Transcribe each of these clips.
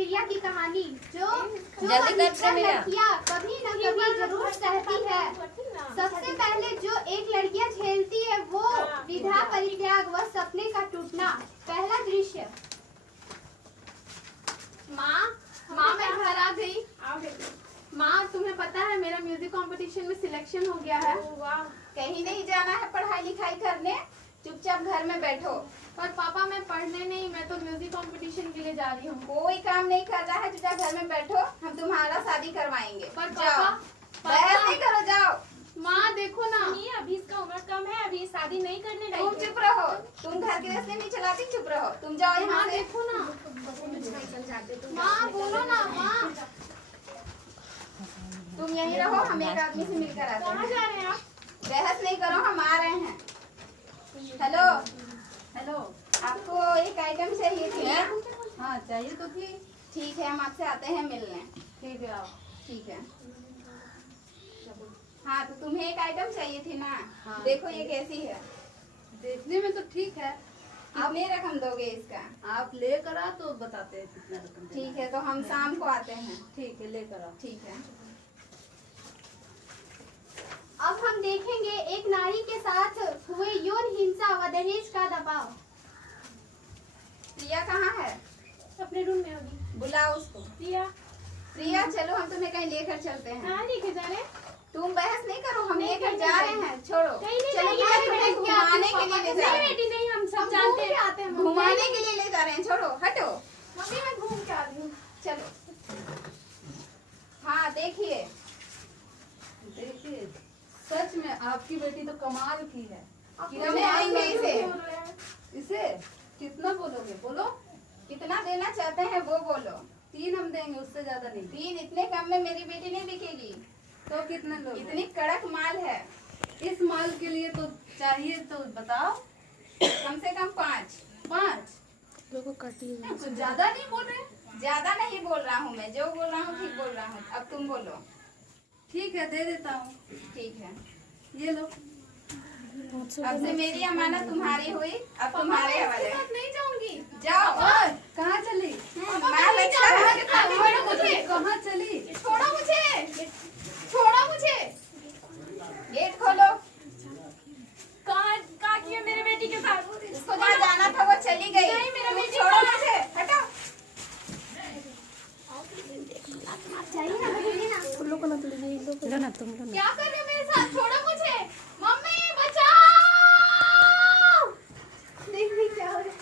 प्रिया की कहानी जो जल्दी कर लड़कियाँ कभी न कभी जरूर सहती है। सबसे पहले जो एक लड़कियाँ झेलती है वो विधा परित्याग व सपने का टूटना। पहला दृश्य। माँ मैं घर आ गई। माँ तुम्हें पता है मेरा म्यूजिक कंपटीशन में सिलेक्शन हो गया है। कहीं नहीं जाना है पढ़ाई लिखाई करने, चुपचाप घर में बैठो। पर पापा मैं पढ़ने नहीं, मैं तो म्यूजिक कंपटीशन के लिए जा रही हूँ। कोई काम नहीं कर रहा है, चुपचाप घर में बैठो, हम तुम्हारा शादी करवाएंगे। पर जाओ, बहस नहीं करो, जाओ। माँ देखो ना, अभी इसका उम्र कम है, अभी शादी नहीं करने तुम लायक है। चुप रहो, तुम घर के रास्ते नहीं चलाती, चुप रहो। तुम जाओ यहाँ से। देखो ना। माँ बोलो ना माँ। तुम यहीं रहो, हम एक आदमी से मिलकर आते कहाँ हैं। जा रहे हैं आप? बहस नहीं करो, हम आ रहे हैं। हेलो हेलो, आपको एक आइटम चाहिए थी ना? हाँ चाहिए तो थी। ठीक है, हम आपसे आते हैं मिलने। ठीक है आओ। ठीक है। हाँ तो तुम्हें एक आइटम चाहिए थी ना? हाँ। देखो ये कैसी है, देखने में तो ठीक है। कितने रकम दोगे इसका? आप लेकर आ तो बताते हैं कितना रकम देना ठीक है, तो हम शाम को आते हैं। ठीक है, लेकर आओ। ठीक है। अब हम देखेंगे एक नारी के साथ हुए यौन हिंसा व दहेज का दबाव। प्रिया कहाँ है? अपने रूम में होगी। बुलाओ उसको। प्रिया, प्रिया चलो, हम तुम्हें कहीं लेकर चलते हैं। कहाँ लेके जा रहे हैं? तुम बहस नहीं करो, हम नहीं, लेकर कहीं जा नहीं रहे हैं। छोड़ो, कहीं नहीं चलो जाएंगे, मैं तुम्हें घुमाने के लिए ले जा नहीं रहे बेटी नहीं, हम सब हम जानते घूम के हैं। आते हैं। हैं। घुमाने के लिए ले जा रहे हैं, छोड़ो, हटो। मम्मी मैं घूम के आ रही हूँ। चलो। हाँ देखिए, देखिए सच में आपकी बेटी तो कमाल की है। कितने आएंगे इसे? इसे कितना बोलोगे? बोलो। कितना देना चाहते हैं वो बोलो। 3 हम देंगे, उससे ज्यादा नहीं। 3 इतने कम में मेरी बेटी नहीं बिकेगी। तो कितने लोग? इतनी कड़क माल है, इस माल के लिए तो चाहिए तो बताओ। कम से कम 5। 5 कुछ ज्यादा नहीं बोल रहे? ज्यादा नहीं बोल रहा हूँ मैं, जो बोल रहा हूँ ठीक बोल रहा हूँ। अब तुम बोलो। ठीक है, दे देता हूँ। ठीक है, ये लो। अब से मेरी अमानत तुम्हारी हुई, अब तुम्हारे हवाले। नहीं जाऊंगी। जाओ। और कहाँ चली? माल अच्छा है। छोड़ो मुझे, कहाँ चली? छोड़ो मुझे, छोड़ो मुझे। गेट खोलो। कहाँ किया मेरे बेटी के साथ? इसको जहाँ जाना था वो चली गई। नहीं, मेरा तुम बेटी छोड़ो कहाँ है? मुझे, हटो। क्या कर रहे हो मेरे साथ? छोड़ो मुझे। मम्मी बचाओ। देख देख क्या हो रहा है।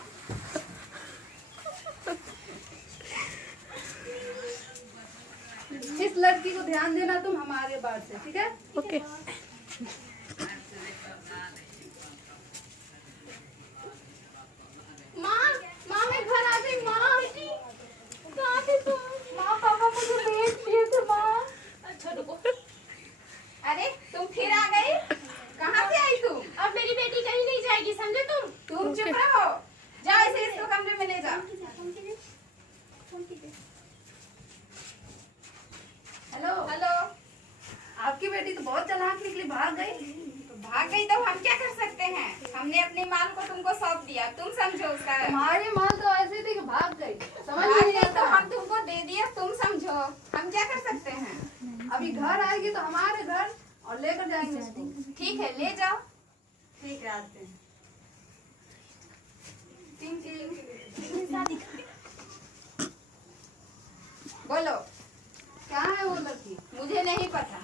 इस लड़की को ध्यान देना तुम हमारे बात से, ठीक है? ओके। माँ मैं घर आ गई। माँ कहाँ थे तुम? माँ पापा मुझे भेज दिए थे। माँ अच्छा रुको, अरे तुम फिर आ गई? कहाँ से आई तुम? अब मेरी बेटी कहीं नहीं जाएगी, समझे तुम? तुम चुप रहो, जाओ इसे इसको कमरे में ले जाओ। हेलो। हेलो। आपकी बेटी तो बहुत चालाक निकली, भाग गई। तो भाग गई तो हम क्या कर सकते हैं? हमने अपने माल को तुमको सौंप दिया, तुम समझो उसका। तुम्हारी माल तो ऐसे थी कि भाग गई, समझ भाग नहीं गई तो आता। हम तुमको दे दिया, तुम समझो, हम क्या कर सकते हैं? अभी घर आएगी तो हमारे घर और लेकर जाएंगे उसको। ठीक है, ले जाओ। ठीक है, आते हैं। टिंग टिंग। बोलो। कहाँ है वो लड़की? मुझे नहीं पता।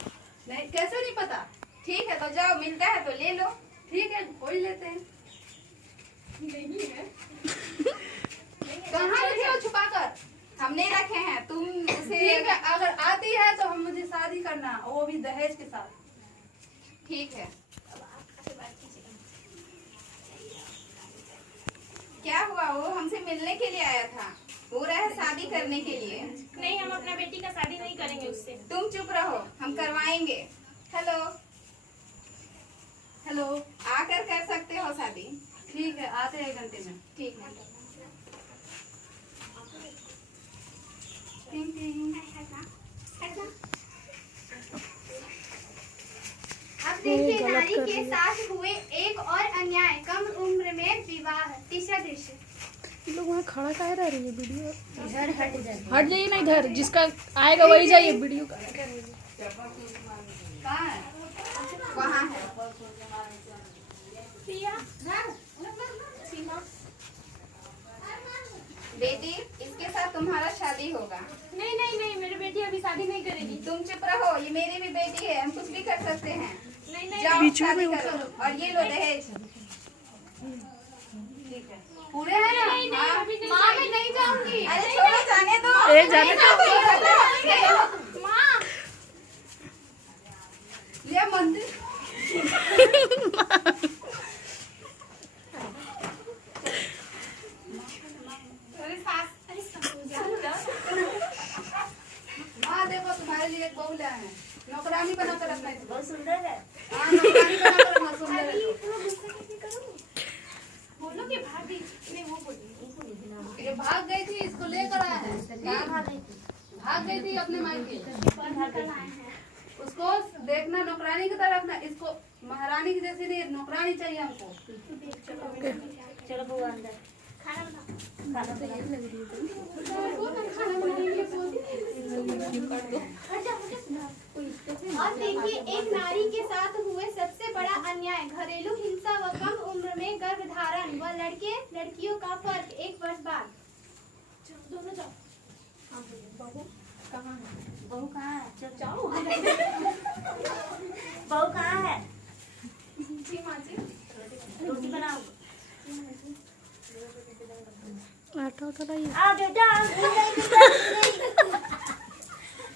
नहीं, कैसे नहीं पता? ठीक है, तो जाओ, मिलता है तो ले लो। ठीक है, कोई लेते हैं। कहाँ रखे हो छुपा कर? हम नहीं रखे हैं, तुम उसे। ठीक है, अगर आती है तो हम मुझे शादी करना, वो भी दहेज के साथ। ठीक है। क्या हुआ? वो हमसे मिलने के लिए आया था, हो रहा है शादी करने के लिए। नहीं, हम अपना बेटी का शादी नहीं करेंगे उससे। तुम चुप रहो, हम करवाएंगे। हेलो। हेलो। आकर कर सकते हो शादी। ठीक है, आते हैं 1 घंटे में। ठीक है। टिंग टिंग। अब देखिए नारी के साथ हुए एक और अन्याय। कम उम्र में विवाह। तीसरा दृश्य। लोग वहाँ खड़ा काहे रह रही है वीडियो? हट जाइए ना इधर, जिसका आएगा वही जाइए वीडियो का। कहाँ है? वहाँ है। बेटी, इसके साथ तुम्हारा शादी होगा। नहीं नहीं नहीं, मेरी बेटी अभी शादी नहीं करेगी। तुम चुप रहो, ये मेरी भी बेटी है, हम कुछ भी कर सकते हैं। नहीं नहीं, जाओ शादी करो और ये लो दहेज। पूरे है ना? हाँ। माँ मैं नहीं जाऊंगी। अरे छोड़ो, जाने दो। जाने दो। माँ ये मंदिर हाँ देखो, तुम्हारे लिए एक बहू लाए हैं, नौकरानी बना कर रखना है। बहुत सुंदर है। हाँ, नौकरानी बना कर रखना, सुंदर है। बोलो कि भाभी नहीं, वो बोली ये भाग गई थी, इसको लेकर आया है। भाग गई थी अपने मायके। उसको देखना, नौकरानी की तरह रखना। इसको महारानी की जैसी नहीं, नौकरानी चाहिए हमको। चलो बउआ अंदर और देखिए, एक नारी के साथ हुए सबसे बड़ा अन्याय, घरेलू हिंसा व कम उम्र में गर्भधारण व लड़के लड़कियों का फर्क 1 वर्ष बाद। दोनों जाओ। बहू कहाँ है? चल जाओ। बहू कहाँ है? जी माँ जी। रोटी बनाओ। आटा उटा लाइए। आ बेटा,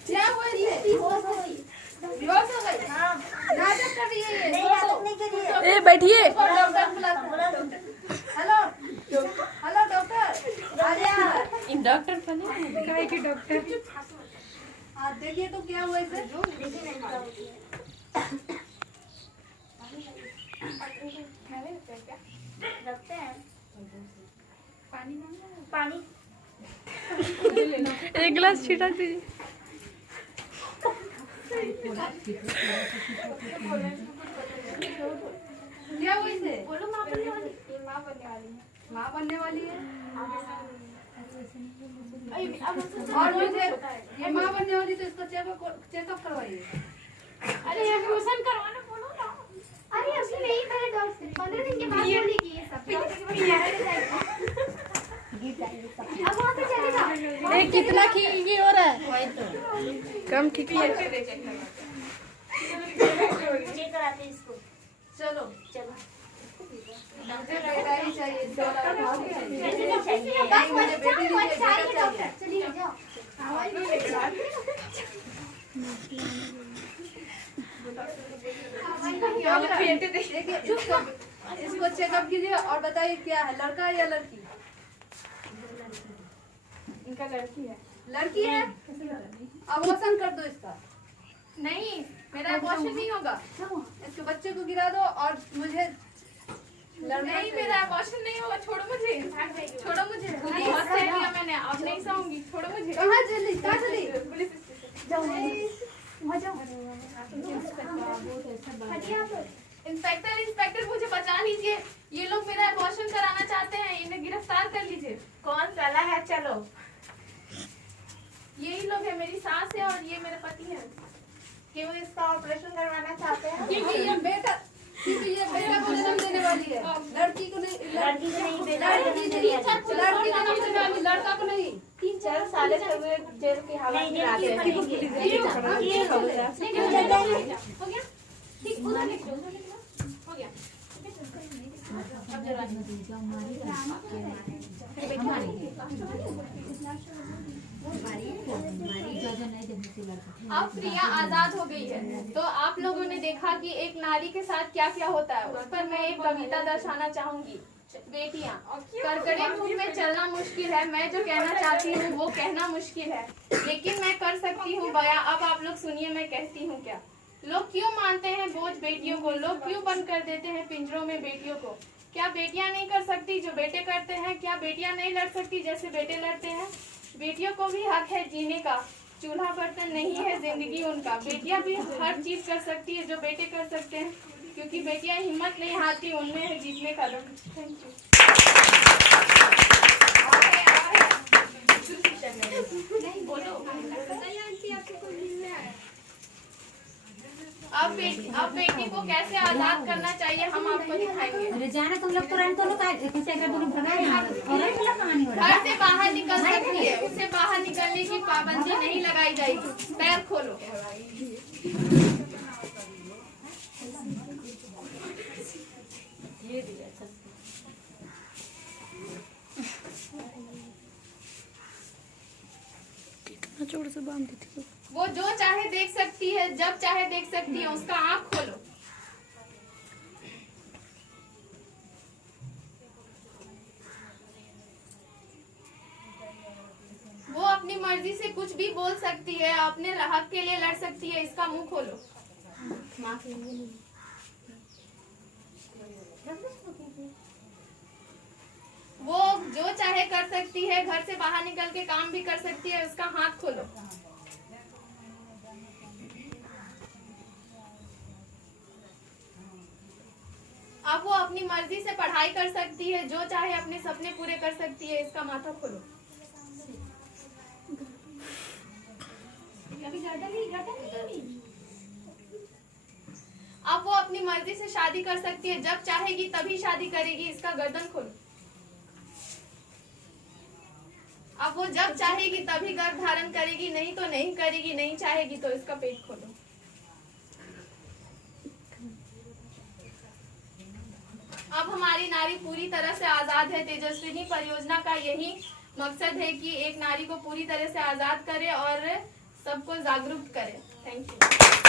क्या हुआ ये? बेहोश हो गई? हाँ, नाटक कर रही है ये। नहीं नाटक नहीं करिए। ए बैठिए। डॉक्टर बुलाते हैं। हेलो हेलो डॉक्टर, आ जाओ। डॉक्टर बने काय के डॉक्टर। हाँ देखिए तो क्या हुआ इसे? देखिए नहीं क्या होती है। रखते हैं पानी। एक गिलास छिड़क दीजिए। क्या हुआ इसे? बोलो माँ बनने वाली। ये माँ बनने वाली है। माँ बनने वाली है। और और मुझे ये माँ बनने वाली, तो इसको चेकअप करवाइए। अरे एडमिशन करवाना, बोलो ना। अरे अभी नहीं, पहले डॉक्टर 15 दिन के बाद बोलेगी ये सब। अब वहाँ से चलेगा। ए कितना की ये हो रहा है? कम ठीक है। चेक कराते हैं इसको। चलो चलो मुझे बेटा ही चाहिए। चाहिए। नहीं, मुझे बेटी नहीं चाहिए, बेटा चाहिए। डॉक्टर चलिए जाओ। डॉक्टर देखिए, इसको चेकअप कीजिए और बताइए क्या है, लड़का है या लड़की? इनका लड़की है। लड़की है। अबॉर्शन कर दो इसका। नहीं, मेरा अबॉर्शन नहीं होगा। इसके बच्चे को गिरा दो और मुझे नहीं, मेरा अबॉर्शन नहीं होगा। छोड़ो मुझे, छोड़ो मुझे। बहुत सह लिया मैंने, अब नहीं सहूंगी। छोड़ो मुझे। कहाँ चली? कहाँ चली? पुलिस इंस्पेक्टर मुझे बचा लीजिए। ये लोग मेरा अबॉर्शन कराना चाहते हैं, इन्हें गिरफ्तार कर लीजिए। कौन साला है? चलो। यही लोग है, मेरी सास है और ये मेरे पति हैं। क्यों इसका ऑपरेशन करवाना चाहते हैं? क्योंकि ये बेटा को जन्म देने वाली है, लड़की को नहीं। लड़की को नहीं, बेटा को लड़की नहीं नहीं, देनी है। लड़की को नहीं देने वाली, लड़का को नहीं। 3-4 साल से हुए जेल की हालत में आते हैं। हो गया? ठीक, उधर लिख लो, उधर लिख लो। हो गया। अब जरा अब प्रिया आजाद हो गई है, तो आप लोगों ने देखा कि एक नारी के साथ क्या क्या होता है। उस पर मैं एक कविता दर्शाना चाहूंगी। बेटियां, कड़कड़े धूप में चलना मुश्किल है, मैं जो कहना चाहती हूँ वो कहना मुश्किल है, लेकिन मैं कर सकती हूँ बयां। अब आप लोग सुनिए मैं कहती हूँ क्या। लोग क्यों मानते हैं बोझ बेटियों को, लोग क्यों बंद कर देते हैं पिंजरों में बेटियों को। क्या बेटियां नहीं कर सकती जो बेटे करते हैं? क्या बेटियां नहीं लड़ सकती जैसे बेटे लड़ते हैं? बेटियों को भी हक है जीने का, चूल्हा बर्तन नहीं है जिंदगी उनका। बेटियां भी हर चीज कर सकती है जो बेटे कर सकते हैं, क्योंकि बेटियां हिम्मत नहीं हारती, उनमें है जीतने का दम। Thank you. बोलो। अब बेटी को कैसे आजाद करना चाहिए हम आपको दिखाएंगे। अरे जाना तुम लोग तुरंत तो लोग कैसे अगर तुम भगाए और मतलब कहानी हो रहा घर से बाहर निकल सकती है, उसे बाहर निकलने की पाबंदी नहीं लगाई जाएगी। पैर खोलो। कितना जोर से बांधी थी। वो जो चाहे देख सकती है, जब चाहे देख सकती है। उसका आँख खोलो। वो अपनी मर्जी से कुछ भी बोल सकती है, अपने हक के लिए लड़ सकती है। इसका मुंह खोलो। वो जो चाहे कर सकती है, घर से बाहर निकल के काम भी कर सकती है। उसका हाथ खोलो। अब वो अपनी मर्जी से पढ़ाई कर सकती है, जो चाहे अपने सपने पूरे कर सकती है। इसका माथा खोलो। अब वो अपनी मर्जी से शादी कर सकती है, जब चाहेगी तभी शादी करेगी। इसका गर्दन खोलो। अब वो जब चाहेगी तभी गर्भ धारण करेगी, नहीं तो नहीं करेगी, नहीं चाहेगी तो इसका पेट खोलो। अब हमारी नारी पूरी तरह से आजाद है। तेजस्विनी परियोजना का यही मकसद है कि एक नारी को पूरी तरह से आजाद करे और सबको जागरूक करे। Thank you.